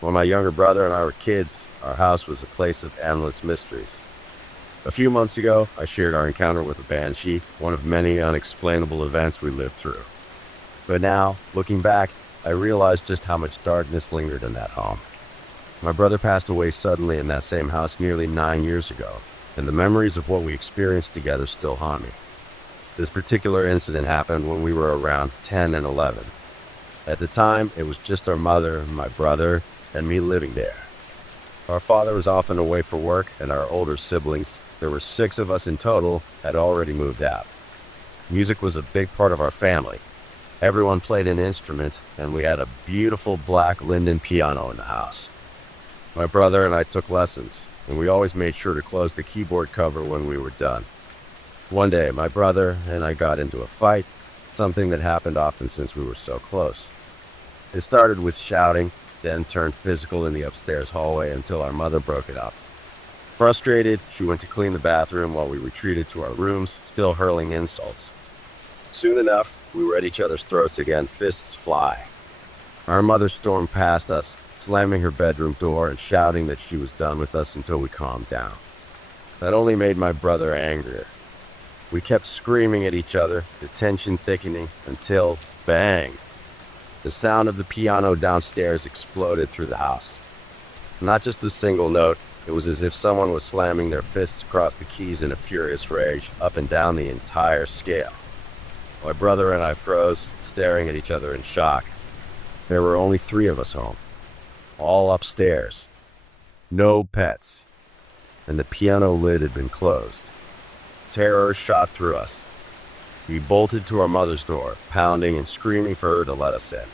When my younger brother and I were kids, our house was a place of endless mysteries. A few months ago, I shared our encounter with a banshee, one of many unexplainable events we lived through. But now, looking back, I realized just how much darkness lingered in that home. My brother passed away suddenly in that same house nearly 9 years ago, and the memories of what we experienced together still haunt me. This particular incident happened when we were around 10 and 11. At the time, it was just our mother, my brother, and me living there. Our father was often away for work, and our older siblings, there were 6 of us in total, had already moved out. Music was a big part of our family. Everyone played an instrument, and we had a beautiful black linden piano in the house. My brother and I took lessons, and we always made sure to close the keyboard cover when we were done. One day, my brother and I got into a fight, something that happened often since we were so close. It started with shouting, then turned physical in the upstairs hallway until our mother broke it up. Frustrated, she went to clean the bathroom while we retreated to our rooms, still hurling insults. Soon enough, we were at each other's throats again, fists fly. Our mother stormed past us, slamming her bedroom door and shouting that she was done with us until we calmed down. That only made my brother angrier. We kept screaming at each other, the tension thickening, until, bang! The sound of the piano downstairs exploded through the house. Not just a single note, it was as if someone was slamming their fists across the keys in a furious rage, up and down the entire scale. My brother and I froze, staring at each other in shock. There were only 3 of us home, all upstairs. No pets. And the piano lid had been closed. Terror shot through us. We bolted to our mother's door, pounding and screaming for her to let us in.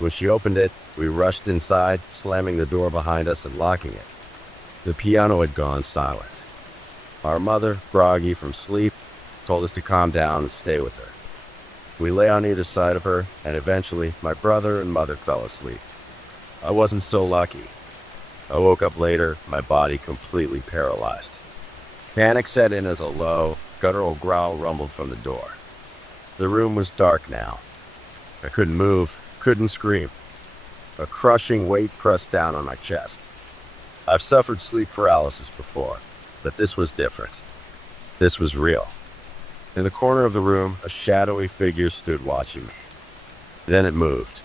When she opened it, we rushed inside, slamming the door behind us and locking it. The piano had gone silent. Our mother, groggy from sleep, told us to calm down and stay with her. We lay on either side of her, and eventually my brother and mother fell asleep. I wasn't so lucky. I woke up later, my body completely paralyzed. Panic set in as a low, guttural growl rumbled from the door. The room was dark now. I couldn't move, couldn't scream. A crushing weight pressed down on my chest. I've suffered sleep paralysis before, but this was different. This was real. In the corner of the room, a shadowy figure stood watching me. Then it moved.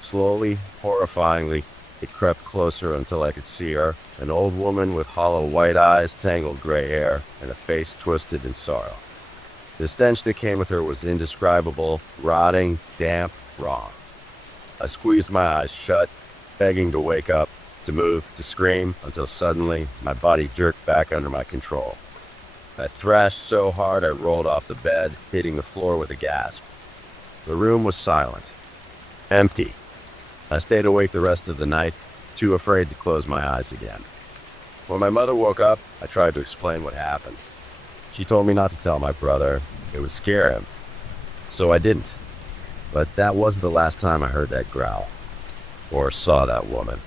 Slowly, horrifyingly, it crept closer until I could see her, an old woman with hollow white eyes, tangled gray hair, and a face twisted in sorrow. The stench that came with her was indescribable, rotting, damp, wrong. I squeezed my eyes shut, begging to wake up, to move, to scream, until suddenly my body jerked back under my control. I thrashed so hard I rolled off the bed, hitting the floor with a gasp. The room was silent. Empty. I stayed awake the rest of the night, too afraid to close my eyes again. When my mother woke up, I tried to explain what happened. She told me not to tell my brother. It would scare him. So I didn't. But that wasn't the last time I heard that growl, or saw that woman.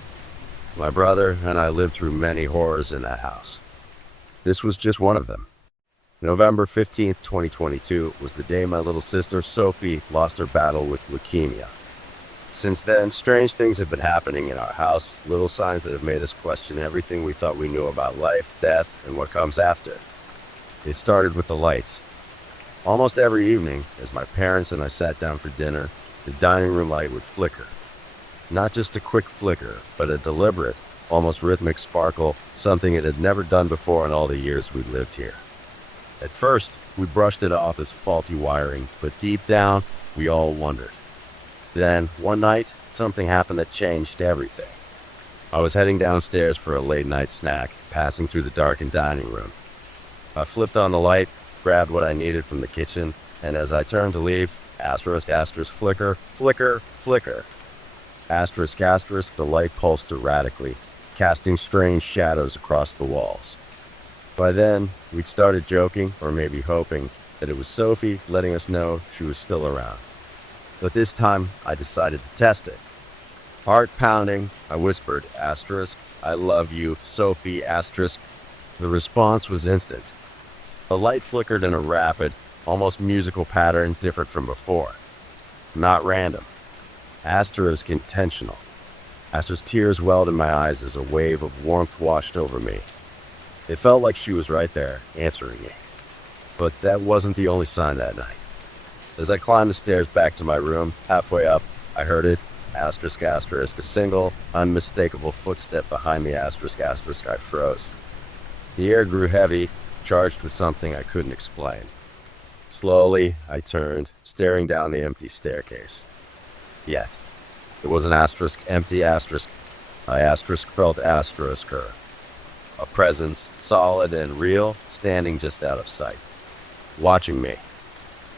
My brother and I lived through many horrors in that house. This was just one of them. November 15th, 2022 was the day my little sister Sophie lost her battle with leukemia. Since then, strange things have been happening in our house, little signs that have made us question everything we thought we knew about life, death, and what comes after. It started with the lights. Almost every evening, as my parents and I sat down for dinner, the dining room light would flicker. Not just a quick flicker, but a deliberate, almost rhythmic sparkle, something it had never done before in all the years we'd lived here. At first, we brushed it off as faulty wiring, but deep down, we all wondered. Then, one night, something happened that changed everything. I was heading downstairs for a late-night snack, passing through the darkened dining room. I flipped on the light, grabbed what I needed from the kitchen, and as I turned to leave, asterisk, asterisk, flicker, flicker, flicker. Asterisk, asterisk, the light pulsed erratically, casting strange shadows across the walls. By then, we'd started joking, or maybe hoping, that it was Sophie letting us know she was still around. But this time, I decided to test it. Heart pounding, I whispered, asterisk, I love you, Sophie, asterisk. The response was instant. The light flickered in a rapid, almost musical pattern different from before. Not random. Asterisk intentional. Astra's tears welled in my eyes as a wave of warmth washed over me. It felt like she was right there, answering me. But that wasn't the only sign that night. As I climbed the stairs back to my room, halfway up, I heard it, asterisk, asterisk, a single, unmistakable footstep behind me, asterisk, asterisk. I froze. The air grew heavy, charged with something I couldn't explain. Slowly, I turned, staring down the empty staircase. Yet, it was an asterisk, empty asterisk. I asterisk felt asterisk her. A presence, solid and real, standing just out of sight. Watching me.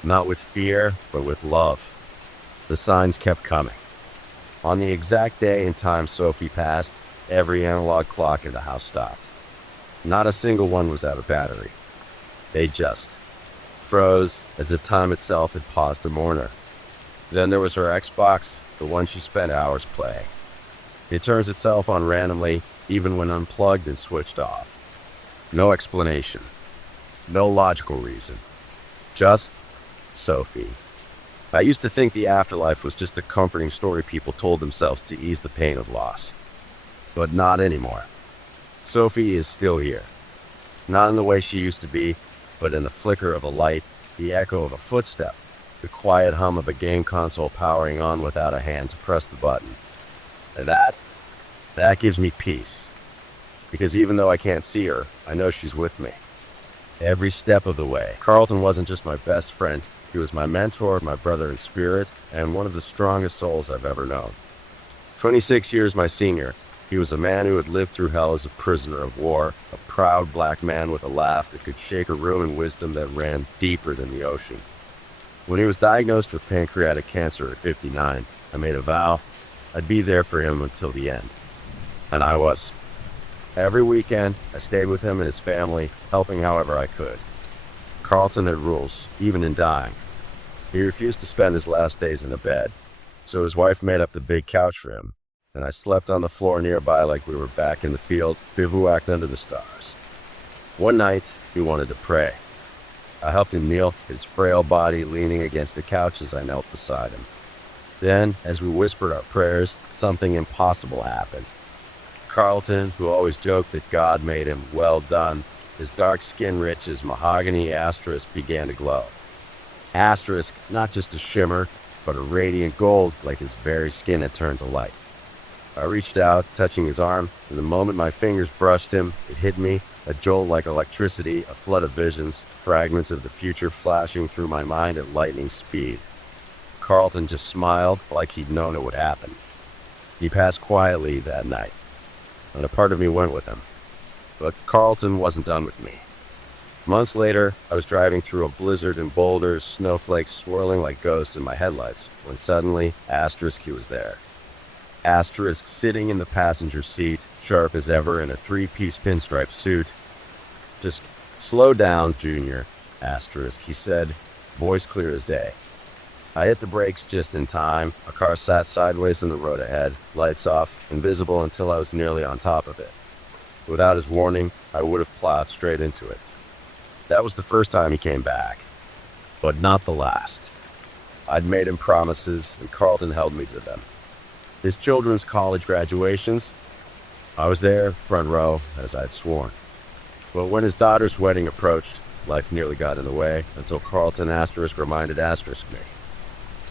Not with fear, but with love. The signs kept coming. On the exact day and time Sophie passed, every analog clock in the house stopped. Not a single one was out of battery. They just froze as if time itself had paused to mourn her. Then there was her Xbox, the one she spent hours playing. It turns itself on randomly, even when unplugged and switched off. No explanation. No logical reason. Just Sophie. I used to think the afterlife was just a comforting story people told themselves to ease the pain of loss. But not anymore. Sophie is still here. Not in the way she used to be, but in the flicker of a light, the echo of a footstep, the quiet hum of a game console powering on without a hand to press the button. And that gives me peace. Because even though I can't see her, I know she's with me. Every step of the way. Carlton wasn't just my best friend. He was my mentor, my brother in spirit, and one of the strongest souls I've ever known. 26 years my senior, he was a man who had lived through hell as a prisoner of war, a proud black man with a laugh that could shake a room and wisdom that ran deeper than the ocean. When he was diagnosed with pancreatic cancer at 59, I made a vow I'd be there for him until the end. And I was. Every weekend, I stayed with him and his family, helping however I could. Carlton had rules, even in dying. He refused to spend his last days in a bed, so his wife made up the big couch for him, and I slept on the floor nearby like we were back in the field, bivouacked under the stars. One night, he wanted to pray. I helped him kneel, his frail body leaning against the couch as I knelt beside him. Then, as we whispered our prayers, something impossible happened. Carlton, who always joked that God made him well done, his dark skin rich as mahogany asterisk began to glow. Asterisk, not just a shimmer, but a radiant gold like his very skin had turned to light. I reached out, touching his arm, and the moment my fingers brushed him, it hit me, a jolt like electricity, a flood of visions, fragments of the future flashing through my mind at lightning speed. Carlton just smiled like he'd known it would happen. He passed quietly that night, and a part of me went with him. But Carlton wasn't done with me. Months later, I was driving through a blizzard in boulders, snowflakes swirling like ghosts in my headlights, when suddenly, asterisk, he was there. Asterisk sitting in the passenger seat, sharp as ever in a three-piece pinstripe suit. Just slow down, Junior, asterisk, he said, voice clear as day. I hit the brakes just in time. A car sat sideways in the road ahead, lights off, invisible until I was nearly on top of it. Without his warning, I would have plowed straight into it. That was the first time he came back, but not the last. I'd made him promises, and Carlton held me to them. His children's college graduations, I was there, front row, as I'd sworn. But when his daughter's wedding approached, life nearly got in the way, until Carlton asterisk reminded asterisk me.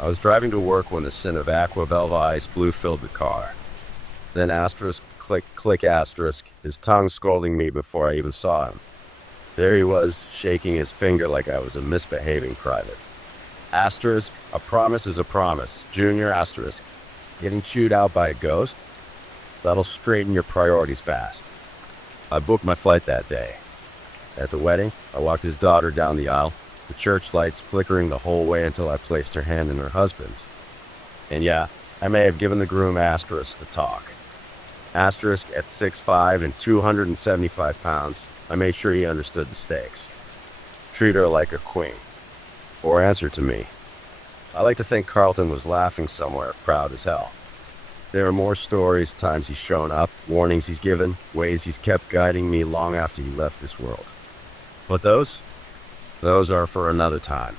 I was driving to work when the scent of Aqua Velva ice blue filled the car. Then asterisk, click, click, asterisk, his tongue scolding me before I even saw him. There he was, shaking his finger like I was a misbehaving private. Asterisk, a promise is a promise. Junior, asterisk, getting chewed out by a ghost? That'll straighten your priorities fast. I booked my flight that day. At the wedding, I walked his daughter down the aisle, the church lights flickering the whole way until I placed her hand in her husband's. And yeah, I may have given the groom asterisk the talk. Asterisk at 6'5" and 275 pounds, I made sure he understood the stakes. Treat her like a queen. Or answer to me. I like to think Carlton was laughing somewhere, proud as hell. There are more stories, times he's shown up, warnings he's given, ways he's kept guiding me long after he left this world. But those are for another time.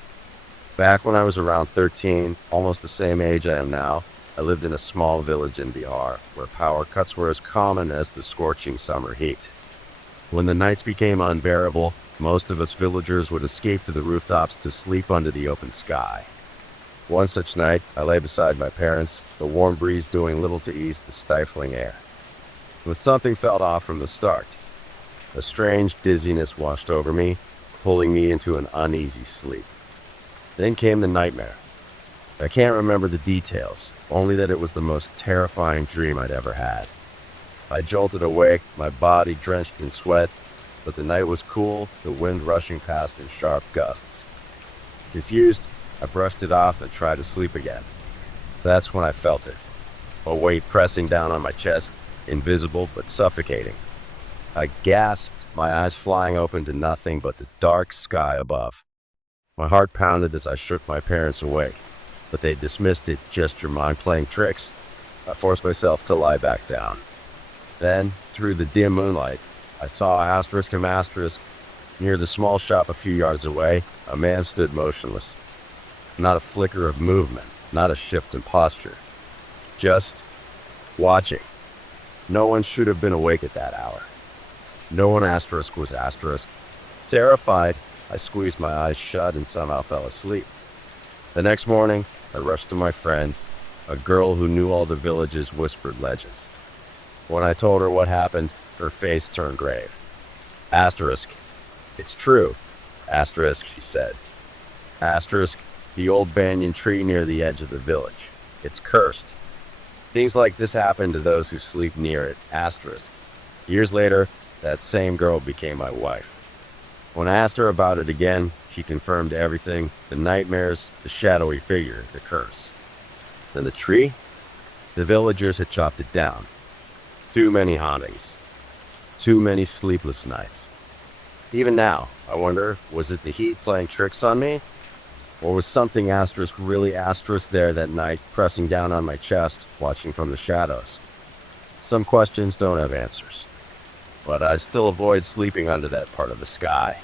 Back when I was around 13, almost the same age I am now, I lived in a small village in Bihar, where power cuts were as common as the scorching summer heat. When the nights became unbearable, most of us villagers would escape to the rooftops to sleep under the open sky. One such night, I lay beside my parents, the warm breeze doing little to ease the stifling air. But something felt off from the start. A strange dizziness washed over me, pulling me into an uneasy sleep. Then came the nightmare. I can't remember the details, only that it was the most terrifying dream I'd ever had. I jolted awake, my body drenched in sweat, but the night was cool, the wind rushing past in sharp gusts. Confused, I brushed it off and tried to sleep again. That's when I felt it. A weight pressing down on my chest, invisible but suffocating. I gasped, my eyes flying open to nothing but the dark sky above. My heart pounded as I shook my parents awake, but they dismissed it, just your mind playing tricks. I forced myself to lie back down. Then, through the dim moonlight, I saw asterisk and asterisk. Near the small shop a few yards away, a man stood motionless. Not a flicker of movement, not a shift in posture. Just watching. No one should have been awake at that hour. No one asterisk was asterisk. Terrified, I squeezed my eyes shut and somehow fell asleep. The next morning, I rushed to my friend, a girl who knew all the village's whispered legends. When I told her what happened, her face turned grave. Asterisk. It's true. Asterisk, she said. Asterisk, the old banyan tree near the edge of the village. It's cursed. Things like this happen to those who sleep near it. Asterisk. Years later, that same girl became my wife. When I asked her about it again, she confirmed everything, the nightmares, the shadowy figure, the curse. Then the tree? The villagers had chopped it down. Too many hauntings. Too many sleepless nights. Even now, I wonder, was it the heat playing tricks on me? Or was something asterisk really asterisk there that night, pressing down on my chest, watching from the shadows? Some questions don't have answers. But I still avoid sleeping under that part of the sky.